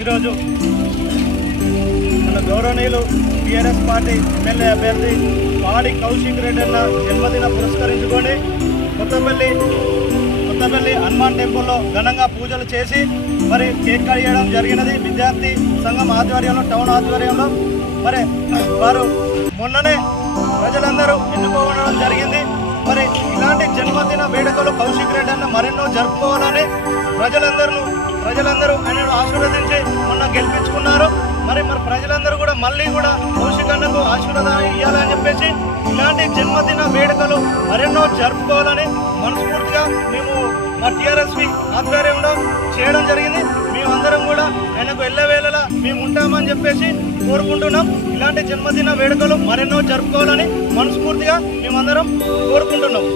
ఈరోజు మన గౌరవనీయులు టీఆర్ఎస్ పార్టీ ఎమ్మెల్యే అభ్యర్థి పాడి కౌశిక్ రెడ్డి అన్న జన్మదిన పురస్కరించుకొని కొత్తపల్లి హనుమాన్ టెంపుల్లో ఘనంగా పూజలు చేసి మరి కేక్ కట్ చేయడం జరిగినది. విద్యార్థి సంఘం ఆధ్వర్యంలో, టౌన్ ఆధ్వర్యంలో మరి వారు మొన్ననే ప్రజలందరూ ఎన్నుకోవడం జరిగింది. మరి ఇలాంటి జన్మదిన వేడుకలు కౌశిక్ రెడ్డి అన్న మరెన్నో జరుపుకోవాలని ప్రజలందరూ ఆయనను ఆశీర్వదించి మొన్న గెలిపించుకున్నారు. మరి ప్రజలందరూ కూడా మళ్ళీ కూడా కౌశిక్ అన్నకు ఆశీర్వాదం ఇవ్వాలని చెప్పేసి ఇలాంటి జన్మదిన వేడుకలు మరెన్నో జరుపుకోవాలని మనస్ఫూర్తిగా మేము మా టీఆర్ఎస్వి ఆధ్వర్యంలో చేయడం జరిగింది. మేమందరం కూడా ఆయనకు ఎల్లవేళలా మేము ఉంటామని చెప్పేసి కోరుకుంటున్నాం. ఇలాంటి జన్మదిన వేడుకలు మరెన్నో జరుపుకోవాలని మనస్ఫూర్తిగా మేమందరం కోరుకుంటున్నాం.